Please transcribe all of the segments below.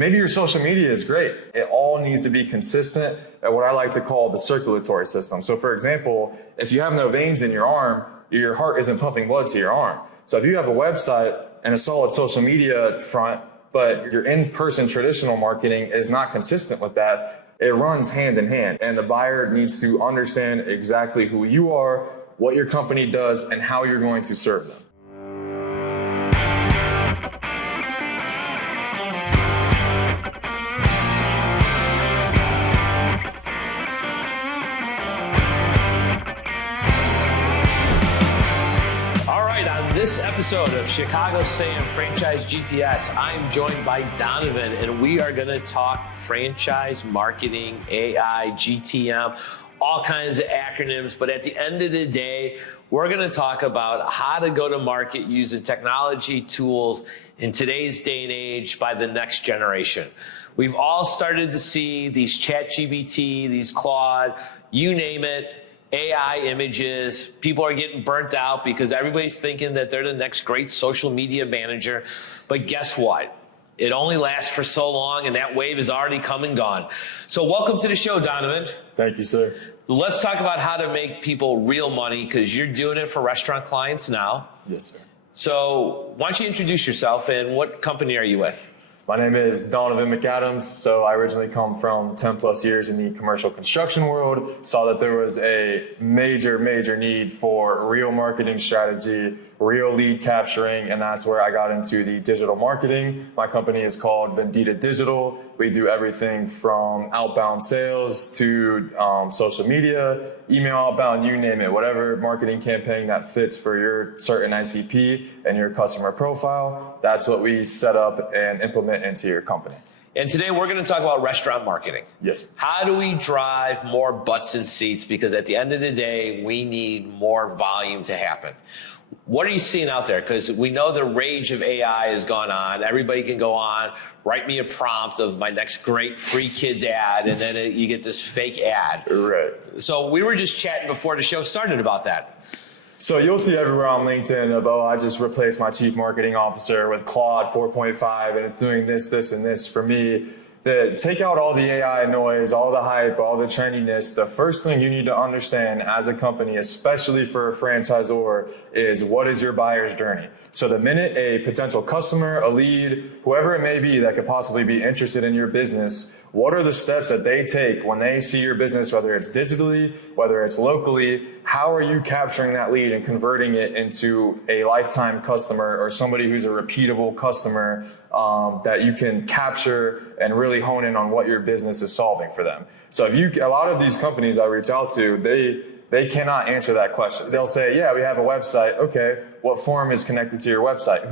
Maybe your social media is great. It all needs to be consistent at what I like to call the circulatory system. So for example, if you have no veins in your arm, your heart isn't pumping blood to your arm. So if you have a website and a solid social media front, but your in-person traditional marketing is not consistent with that, it runs hand in hand. And the buyer needs to understand exactly who you are, what your company does, and how you're going to serve them. This episode of Chicago Stay and Franchise GPS, I'm joined by Donovan, and we are going to talk franchise marketing, AI, GTM, all kinds of acronyms. But at the end of the day, we're going to talk about how to go to market using technology tools in today's day and age by the next generation. We've all started to see these ChatGPT, these Claude, you name it, AI images. People are getting burnt out because everybody's thinking that they're the next great social media manager. But guess what? It only lasts for so long, and that wave is already come and gone. So welcome to the show, Donovan. Thank you, sir. Let's talk about how to make people real money, because you're doing it for restaurant clients now. Yes, sir. So why don't you introduce yourself, and what company are you with? My name is Donovan McAdams. So I originally come from 10 plus years in the commercial construction world, saw that there was a major need for real marketing strategy, real lead capturing, and that's where I got into the digital marketing. My company is called Vendita Digital. We do everything from outbound sales to social media, email outbound, you name it, whatever marketing campaign that fits for your certain ICP and your customer profile. That's what we set up and implement into your company. And today we're going to talk about restaurant marketing. Yes. How do we drive more butts in seats? Because at the end of the day, we need more volume to happen. What are you seeing out there? Because we know the rage of AI has gone on. Everybody can go on, write me a prompt of my next great free kids ad, and then you get this fake ad. Right. So we were just chatting before the show started about that. So you'll see everywhere on LinkedIn of, oh, I just replaced my chief marketing officer with Claude 4.5 and it's doing this, this, and this for me. Take out all the AI noise, all the hype, all the trendiness. The first thing you need to understand as a company, especially for a franchisor, is what is your buyer's journey. So the minute a potential customer, a lead, whoever it may be that could possibly be interested in your business, what are the steps that they take when they see your business, whether it's digitally, whether it's locally? How are you capturing that lead and converting it into a lifetime customer or somebody who's a repeatable customer that you can capture and really hone in on what your business is solving for them? So a lot of these companies I reach out to, they cannot answer that question. They'll say, yeah, we have a website. Okay, what form is connected to your website?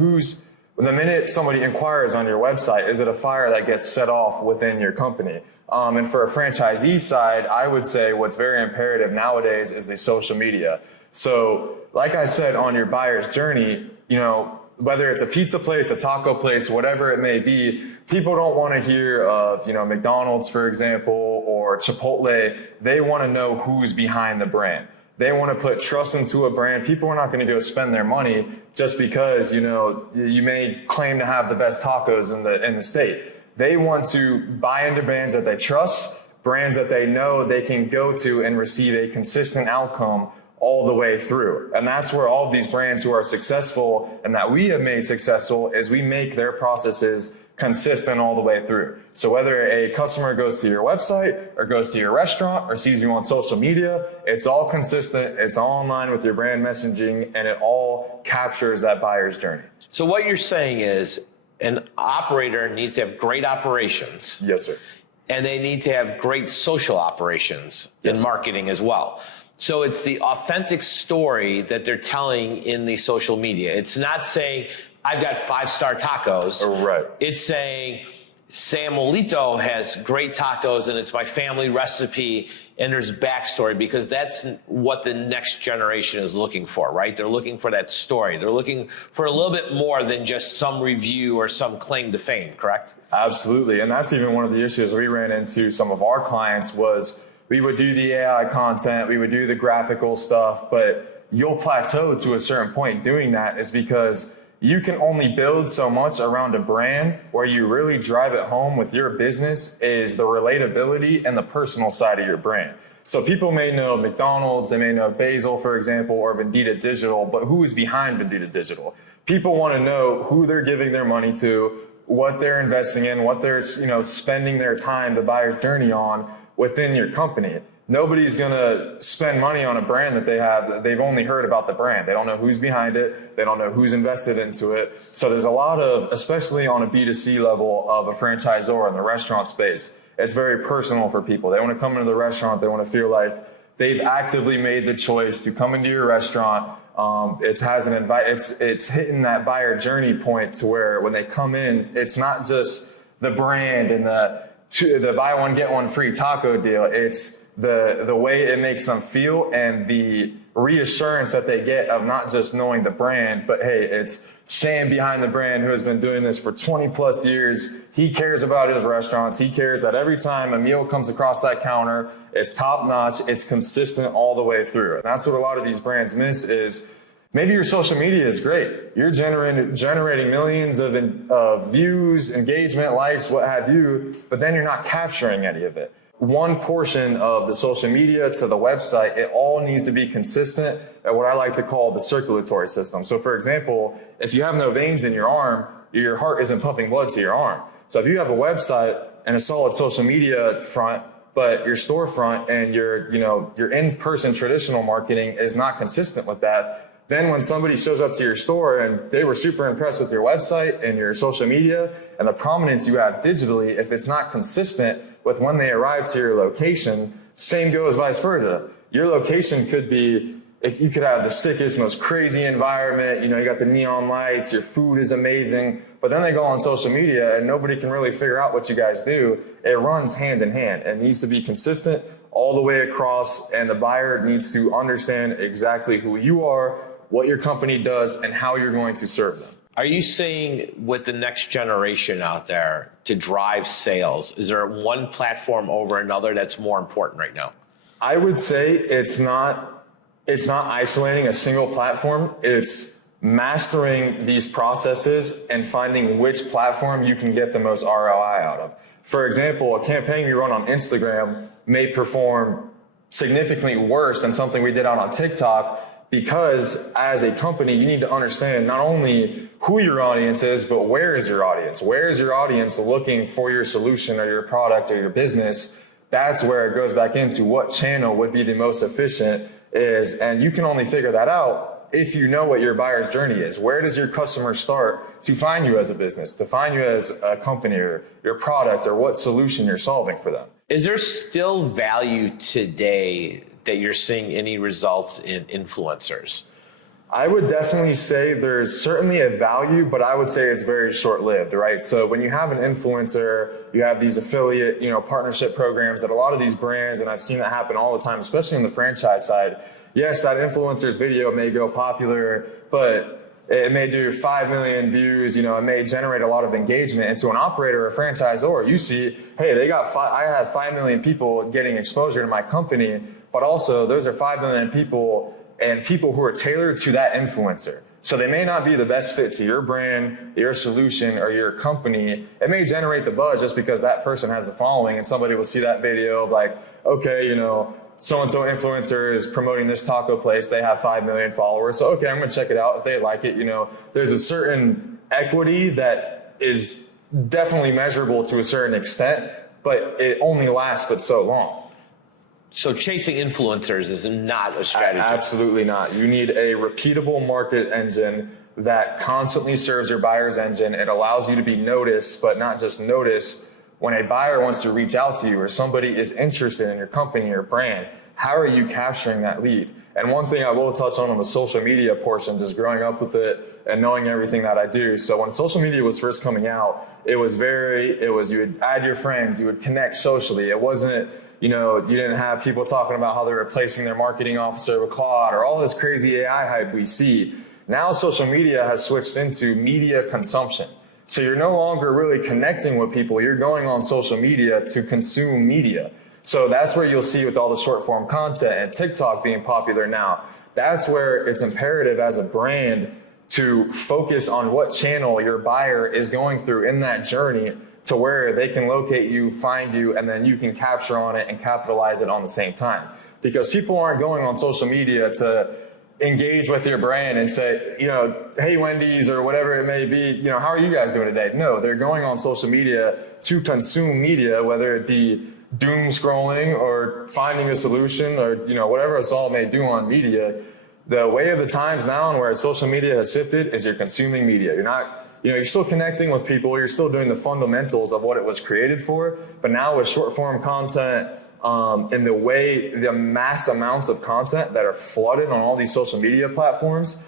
The minute somebody inquires on your website, is it a fire that gets set off within your company? And for a franchisee side, I would say what's very imperative nowadays is the social media. So like I said, on your buyer's journey, whether it's a pizza place, a taco place, whatever it may be, people don't want to hear of, McDonald's, for example, or Chipotle. They want to know who's behind the brand. They want to put trust into a brand. People are not going to go spend their money just because, you may claim to have the best tacos in the state. They want to buy into brands that they trust, brands that they know they can go to and receive a consistent outcome all the way through. And that's where all of these brands who are successful and that we have made successful is we make their processes consistent all the way through. So whether a customer goes to your website or goes to your restaurant or sees you on social media, it's all consistent, it's all in line with your brand messaging, and it all captures that buyer's journey. So what you're saying is an operator needs to have great operations. Yes, sir. And they need to have great social operations in marketing as well. So it's the authentic story that they're telling in the social media. It's not saying, I've got 5-star tacos. Right. It's saying, Samuelito has great tacos and it's my family recipe and there's backstory, because that's what the next generation is looking for, right? They're looking for that story. They're looking for a little bit more than just some review or some claim to fame, correct? Absolutely. And that's even one of the issues we ran into some of our clients was we would do the AI content, we would do the graphical stuff, but you'll plateau to a certain point doing that is because you can only build so much around a brand. Where you really drive it home with your business is the relatability and the personal side of your brand. So people may know McDonald's, they may know Basil, for example, or Vendita Digital, but who is behind Vendita Digital? People want to know who they're giving their money to, what they're investing in, what they're spending their time, the buyer's journey on within your company. Nobody's going to spend money on a brand that they've only heard about the brand. They don't know who's behind it. They don't know who's invested into it. So there's a lot of, especially on a B2C level of a franchisor in the restaurant space, it's very personal for people. They want to come into the restaurant. They want to feel like they've actively made the choice to come into your restaurant. It's hitting that buyer journey point to where when they come in, it's not just the brand and the buy one, get one free taco deal. It's the way it makes them feel and the reassurance that they get of not just knowing the brand, but hey, it's Shane behind the brand who has been doing this for 20 plus years. He cares about his restaurants. He cares that every time a meal comes across that counter, it's top notch, it's consistent all the way through. And that's what a lot of these brands miss is maybe your social media is great. You're generating millions of views, engagement, likes, what have you, but then you're not capturing any of it. One portion of the social media to the website, it all needs to be consistent at what I like to call the circulatory system. So for example, if you have no veins in your arm, your heart isn't pumping blood to your arm. So if you have a website and a solid social media front, but your storefront and your in-person traditional marketing is not consistent with that, then when somebody shows up to your store and they were super impressed with your website and your social media and the prominence you have digitally, if it's not consistent with when they arrive to your location, same goes vice versa. Your location could be, you could have the sickest, most crazy environment, you got the neon lights, your food is amazing, but then they go on social media and nobody can really figure out what you guys do. It runs hand in hand. It needs to be consistent all the way across, and the buyer needs to understand exactly who you are, what your company does, and how you're going to serve them. Are you seeing with the next generation out there to drive sales, is there one platform over another that's more important right now? I would say it's not isolating a single platform. It's mastering these processes and finding which platform you can get the most ROI out of. For example, a campaign you run on Instagram may perform significantly worse than something we did out on TikTok, because as a company, you need to understand not only who your audience is, but where is your audience? Where is your audience looking for your solution or your product or your business? That's where it goes back into what channel would be the most efficient is. And you can only figure that out if you know what your buyer's journey is. Where does your customer start to find you as a business, to find you as a company or your product, or what solution you're solving for them? Is there still value today that you're seeing any results in influencers? I would definitely say there's certainly a value, but I would say it's very short-lived, right? So when you have an influencer, you have these affiliate, partnership programs that a lot of these brands, and I've seen that happen all the time, especially on the franchise side. Yes, that influencer's video may go popular, but it may do 5 million views, it may generate a lot of engagement. And to an operator or a franchisor, you see, hey, I have 5 million people getting exposure to my company, but also those are 5 million people and people who are tailored to that influencer. So they may not be the best fit to your brand, your solution, or your company. It may generate the buzz just because that person has a following and somebody will see that video of like, okay, so-and-so influencer is promoting this taco place. They have 5 million followers. So, okay, I'm going to check it out. If they like it, there's a certain equity that is definitely measurable to a certain extent, but it only lasts but so long. So chasing influencers is not a strategy. Absolutely not. You need a repeatable market engine that constantly serves your buyer's engine. It allows you to be noticed, but not just noticed. When a buyer wants to reach out to you or somebody is interested in your company or brand, how are you capturing that lead? And one thing I will touch on the social media portion, just growing up with it and knowing everything that I do. So when social media was first coming out, you would add your friends, you would connect socially. It wasn't, you didn't have people talking about how they're replacing their marketing officer with Claude or all this crazy AI hype we see. Now social media has switched into media consumption. So you're no longer really connecting with people. You're going on social media to consume media. So that's where you'll see with all the short form content and TikTok being popular now. That's where it's imperative as a brand to focus on what channel your buyer is going through in that journey to where they can locate you, find you, and then you can capture on it and capitalize it on the same time. Because people aren't going on social media to engage with your brand and say, hey, Wendy's or whatever it may be, how are you guys doing today? No, they're going on social media to consume media, whether it be doom scrolling or finding a solution or, whatever us all may do on media. The way of the times now and where social media has shifted is you're consuming media. You're not, you're still connecting with people. You're still doing the fundamentals of what it was created for. But now with short form content, and the mass amounts of content that are flooded on all these social media platforms,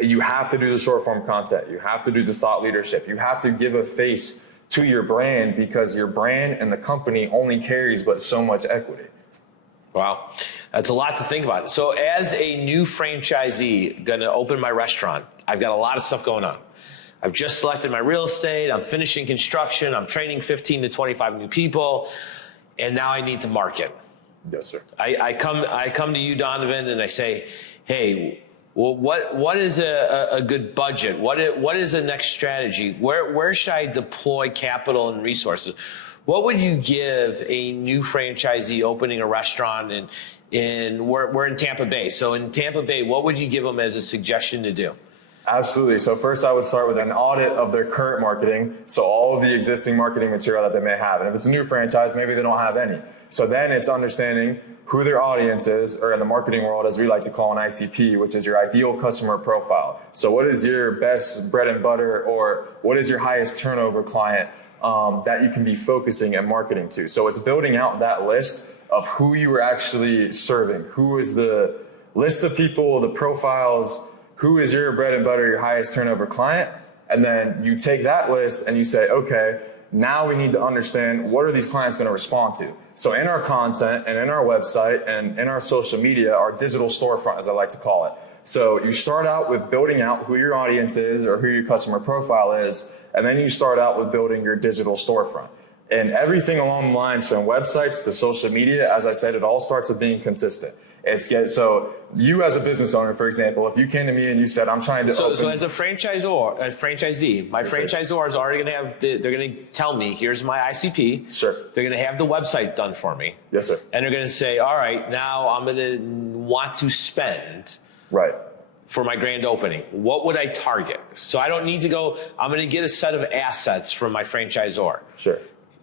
you have to do the short form content. You have to do the thought leadership. You have to give a face to your brand because your brand and the company only carries but so much equity. Wow, that's a lot to think about. So as a new franchisee going to open my restaurant, I've got a lot of stuff going on. I've just selected my real estate. I'm finishing construction. I'm training 15 to 25 new people. And now I need to market. Yes, sir. I come to you, Donovan, and I say, hey, well, what is a good budget? What is the next strategy? Where should I deploy capital and resources? What would you give a new franchisee opening a restaurant we're in Tampa Bay. So in Tampa Bay, what would you give them as a suggestion to do? Absolutely. So first I would start with an audit of their current marketing. So all of the existing marketing material that they may have. And if it's a new franchise, maybe they don't have any. So then it's understanding who their audience is, or in the marketing world, as we like to call an ICP, which is your ideal customer profile. So what is your best bread and butter, or what is your highest turnover client that you can be focusing and marketing to? So it's building out that list of who you are actually serving. Who is the list of people, the profiles, who is your bread and butter, your highest turnover client? And then you take that list and you say, okay, now we need to understand what are these clients going to respond to? So in our content and in our website and in our social media, our digital storefront, as I like to call it. So you start out with building out who your audience is or who your customer profile is, and then you start out with building your digital storefront. And everything along the line, from websites to social media, as I said, it all starts with being consistent. So you as a business owner, for example, if you came to me and you said, I'm trying to So as a franchisee, my franchisor is already going to have, they're going to tell me, here's my ICP. Sure. They're going to have the website done for me. Yes, sir. And they're going to say, all right, now I'm going to want to spend. Right. For my grand opening, what would I target? So I don't need to go, I'm going to get a set of assets from my franchisor. Sure.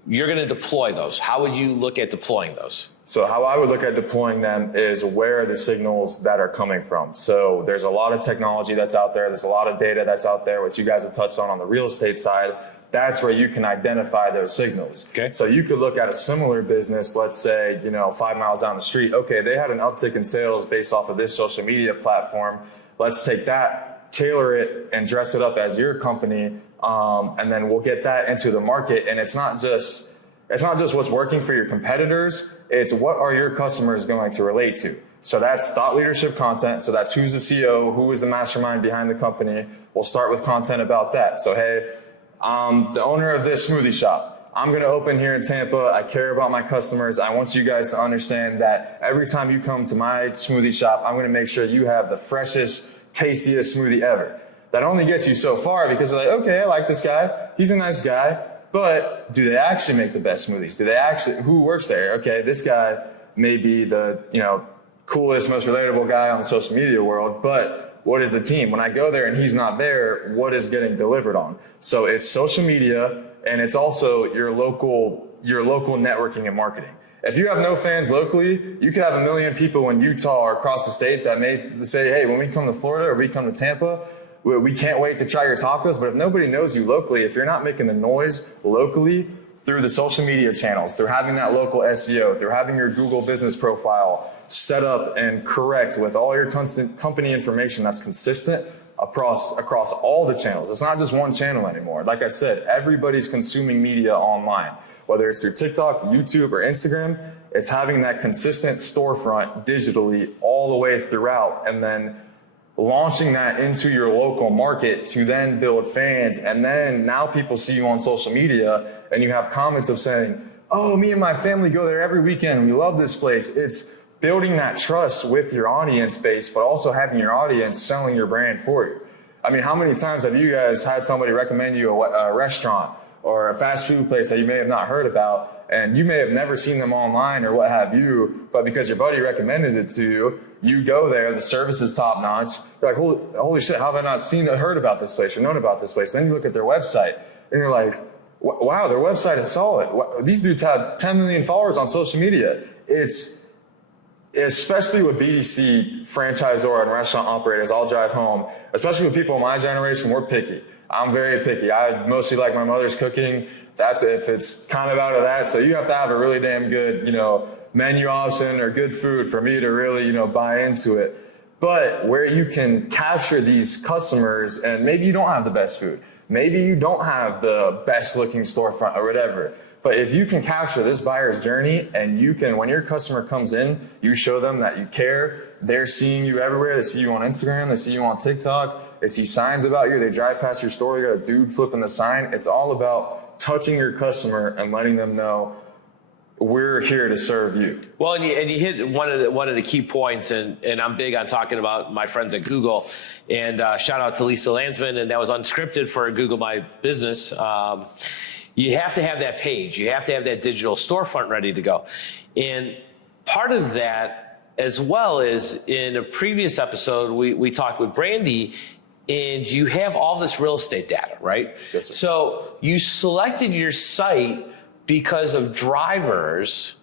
You're going to deploy those. How would you look at deploying those? So how I would look at deploying them is where are the signals that are coming from. So there's a lot of technology that's out there. There's a lot of data that's out there, which you guys have touched on the real estate side. That's where you can identify those signals. Okay. So you could look at a similar business, let's say, 5 miles down the street. Okay, they had an uptick in sales based off of this social media platform. Let's take that, tailor it, and dress it up as your company, and then we'll get that into the market. And it's not just what's working for your competitors, it's what are your customers going to relate to. So that's thought leadership content. So that's who's the CEO, who is the mastermind behind the company. We'll start with content about that. So, hey, I'm the owner of this smoothie shop. I'm going to open here in Tampa. I care about my customers. I want you guys to understand that every time you come to my smoothie shop, I'm going to make sure you have the freshest, tastiest smoothie ever. That only gets you so far because they're like, okay, I like this guy. He's a nice guy. But do they actually make the best smoothies? Who works there? Okay, this guy may be the, coolest, most relatable guy on the social media world, but what is the team? When I go there and he's not there, what is getting delivered on? So it's social media, and it's also your local networking and marketing. If you have no fans locally, you could have 1 million people in Utah or across the state that may say, hey, when we come to Florida or we come to Tampa, we can't wait to try your tacos. But if nobody knows you locally, if you're not making the noise locally through the social media channels, through having that local SEO, through having your Google business profile set up and correct with all your company information that's consistent across all the channels. It's not just one channel anymore. Like I said, everybody's consuming media online, whether it's through TikTok, YouTube, or Instagram. It's having that consistent storefront digitally all the way throughout, and then launching that into your local market to then build fans. And then now people see you on social media and you have comments of saying, oh, me and my family go there every weekend. We love this place. It's building that trust with your audience base, but also having your audience selling your brand for you. I mean, how many times have you guys had somebody recommend you a restaurant or a fast food place that you may have not heard about, and you may have never seen them online or what have you, but because your buddy recommended it to you, you go there, the service is top notch. You're like, holy shit, how have I not seen or heard about this place or known about this place? Then you look at their website and you're like, wow, their website is solid. These dudes have 10 million followers on social media. It's, especially with BDC franchisor and restaurant operators, I'll drive home, especially with people in my generation, we're picky. I'm very picky. I mostly like my mother's cooking. That's if it's kind of out of that. So you have to have a really damn good, menu option or good food for me to really, buy into it. But where you can capture these customers, and maybe you don't have the best food, maybe you don't have the best looking storefront or whatever, but if you can capture this buyer's journey and you can, when your customer comes in, you show them that you care, they're seeing you everywhere, they see you on Instagram, they see you on TikTok, they see signs about you, they drive past your store, you got a dude flipping the sign. It's all about touching your customer and letting them know we're here to serve you. Well, and you hit one of the key points, and I'm big on talking about my friends at Google, and shout out to Lisa Landsman, and that was unscripted for Google My Business. You have to have that page. You have to have that digital storefront ready to go. And part of that as well is, in a previous episode, we talked with Brandy, and you have all this real estate data, right? Yes, sir. So you selected your site because of drivers,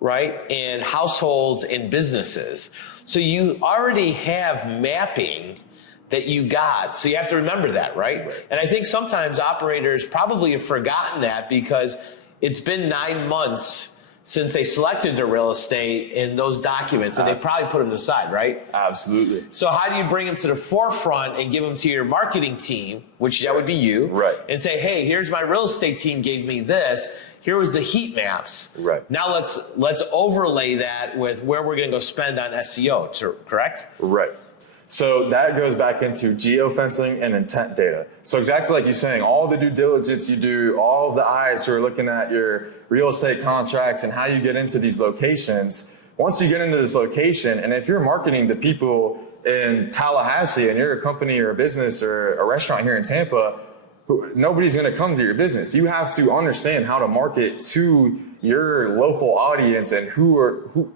right, and households and businesses. So you already have mapping that you got. So you have to remember that, right? And I think sometimes operators probably have forgotten that because it's been 9 months since they selected their real estate in those documents, and they probably put them aside, right? Absolutely. So how do you bring them to the forefront and give them to your marketing team, which that would be you, right? And say, hey, here's my real estate team gave me this. Here was the heat maps. Right. Now let's overlay that with where we're going to go spend on SEO, correct? Right. So that goes back into geofencing and intent data. So exactly like you're saying, all the due diligence you do, all the eyes who are looking at your real estate contracts and how you get into these locations. Once you get into this location, and if you're marketing to people in Tallahassee and you're a company or a business or a restaurant here in Tampa, nobody's going to come to your business. You have to understand how to market to your local audience and who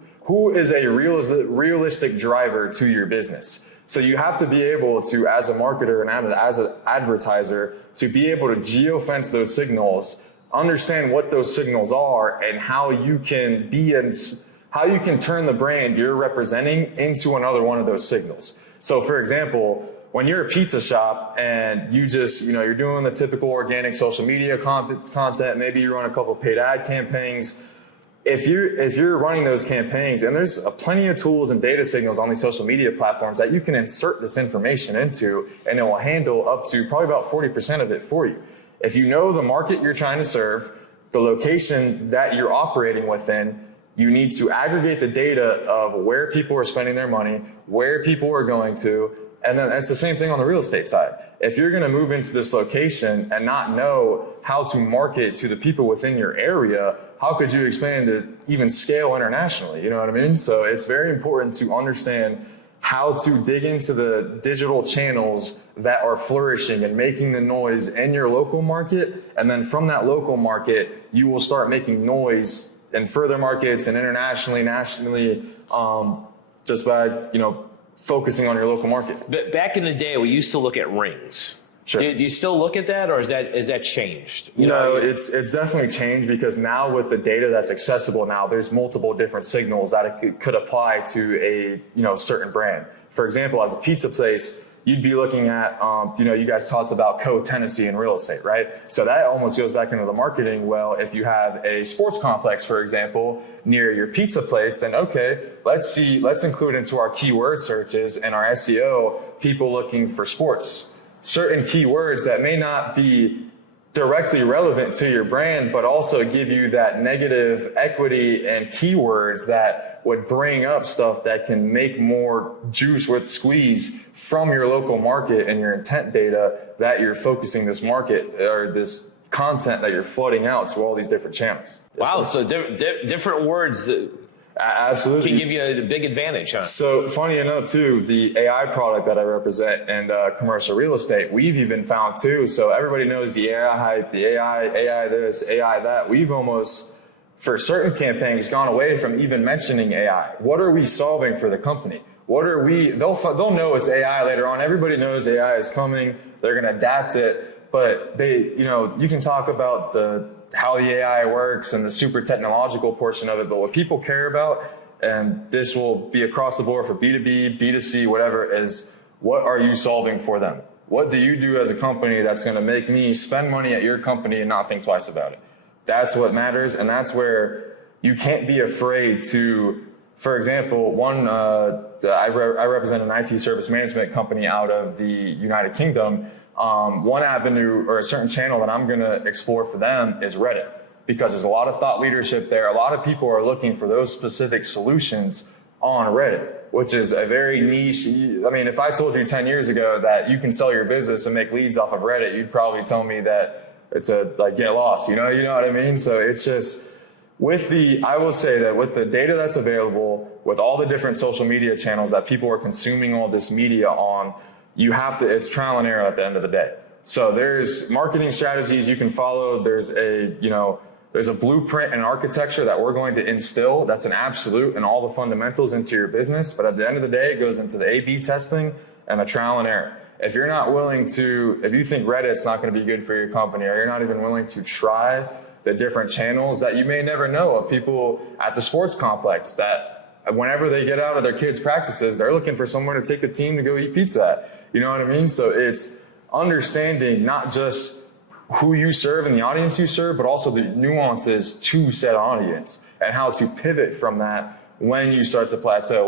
is a realistic driver to your business. So you have to be able to, as a marketer and as an advertiser, to be able to geofence those signals, understand what those signals are, and how you can turn the brand you're representing into another one of those signals. So for example, when you're a pizza shop and you just, you're doing the typical organic social media content, maybe you run a couple paid ad campaigns. If you're running those campaigns, and there's plenty of tools and data signals on these social media platforms that you can insert this information into, and it will handle up to probably about 40% of it for you. If you know the market you're trying to serve, the location that you're operating within, you need to aggregate the data of where people are spending their money, where people are going to, and then it's the same thing on the real estate side. If you're going to move into this location and not know how to market to the people within your area, how could you expand to even scale internationally? You know what I mean? So it's very important to understand how to dig into the digital channels that are flourishing and making the noise in your local market. And then from that local market, you will start making noise in further markets and internationally, nationally, just by, focusing on your local market. But back in the day, we used to look at rings. Sure. Do you still look at that, or is that changed? It's definitely changed, because now with the data that's accessible now, there's multiple different signals that it could apply to a certain brand. For example, as a pizza place, you'd be looking at you guys talked about co-tenancy in real estate, right? So that almost goes back into the marketing. Well, if you have a sports complex, for example, near your pizza place, then okay, let's include into our keyword searches and our SEO people looking for sports. Certain keywords that may not be directly relevant to your brand, but also give you that negative equity and keywords that would bring up stuff that can make more juice with squeeze from your local market and your intent data that you're focusing this market or this content that you're flooding out to all these different channels. Wow, so different words. Absolutely. Can give you a big advantage, huh? So funny enough too, the AI product that I represent and commercial real estate, we've even found too. So everybody knows the AI hype, the AI this, AI that. We've almost, for certain campaigns, gone away from even mentioning AI. What are we solving for the company? What are we? They'll know it's AI later on. Everybody knows AI is coming. They're going to adapt it, but you can talk about how the AI works and the super technological portion of it, but what people care about, and this will be across the board for B2B, B2C, whatever, is what are you solving for them? What do you do as a company that's going to make me spend money at your company and not think twice about it? That's what matters, and that's where you can't be afraid to, for example, I represent an IT service management company out of the United Kingdom. One avenue or a certain channel that I'm going to explore for them is Reddit, because there's a lot of thought leadership there. A lot of people are looking for those specific solutions on Reddit, which is a very niche. I mean, if I told you 10 years ago that you can sell your business and make leads off of Reddit, you'd probably tell me that it's get lost, you know what I mean? So it's just, I will say that with the data that's available, with all the different social media channels that people are consuming all this media on, it's trial and error at the end of the day. So there's marketing strategies you can follow. There's a blueprint and architecture that we're going to instill. That's an absolute and all the fundamentals into your business. But at the end of the day, it goes into the A/B testing and the trial and error. If you're not willing to, if you think Reddit's not going to be good for your company, or you're not even willing to try the different channels that you may never know of, people at the sports complex that whenever they get out of their kids' practices, they're looking for somewhere to take the team to go eat pizza at. You know what I mean? So it's understanding not just who you serve and the audience you serve, but also the nuances to said audience and how to pivot from that when you start to plateau.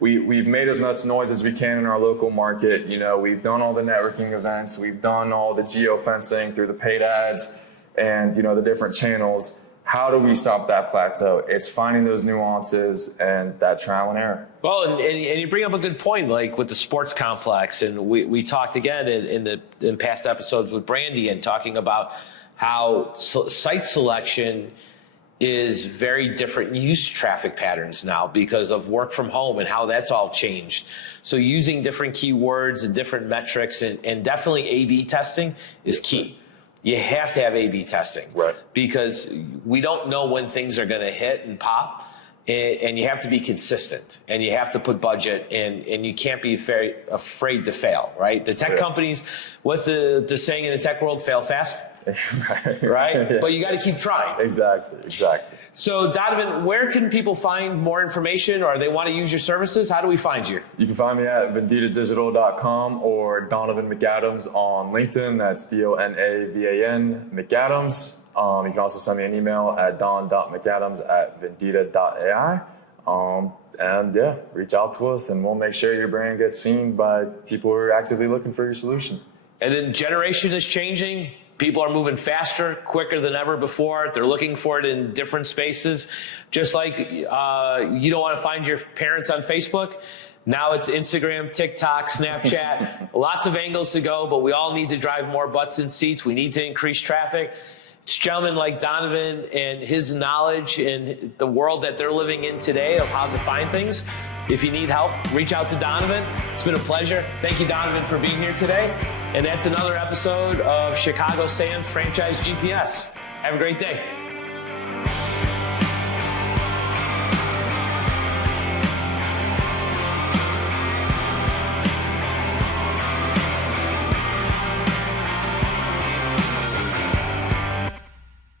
We've made as much noise as we can in our local market. We've done all the networking events. We've done all the geofencing through the paid ads and, the different channels. How do we stop that plateau? It's finding those nuances and that trial and error. Well, and you bring up a good point, like with the sports complex, and we talked again in past episodes with Brandy and talking about how site selection is very different use traffic patterns now because of work from home and how that's all changed. So using different keywords and different metrics and definitely A/B testing is key. You have to have A/B testing, right? Because we don't know when things are going to hit and pop, and you have to be consistent, and you have to put budget, and you can't be very afraid to fail, right? The tech companies, what's the saying in the tech world? Fail fast, right? Yeah. But you got to keep trying. Exactly. So Donovan, where can people find more information, or they want to use your services? How do we find you? You can find me at venditadigital.com or Donovan McAdams on LinkedIn. That's DONAVAN McAdams. You can also send me an email at don.mcadams@vendita.ai. And yeah, reach out to us and we'll make sure your brand gets seen by people who are actively looking for your solution. And then generation is changing. People are moving faster, quicker than ever before. They're looking for it in different spaces. Just like you don't want to find your parents on Facebook. Now it's Instagram, TikTok, Snapchat, lots of angles to go, but we all need to drive more butts in seats. We need to increase traffic. It's gentlemen like Donovan and his knowledge in the world that they're living in today of how to find things. If you need help, reach out to Donovan. It's been a pleasure. Thank you, Donovan, for being here today. And that's another episode of Chicago Sam Franchise GPS. Have a great day.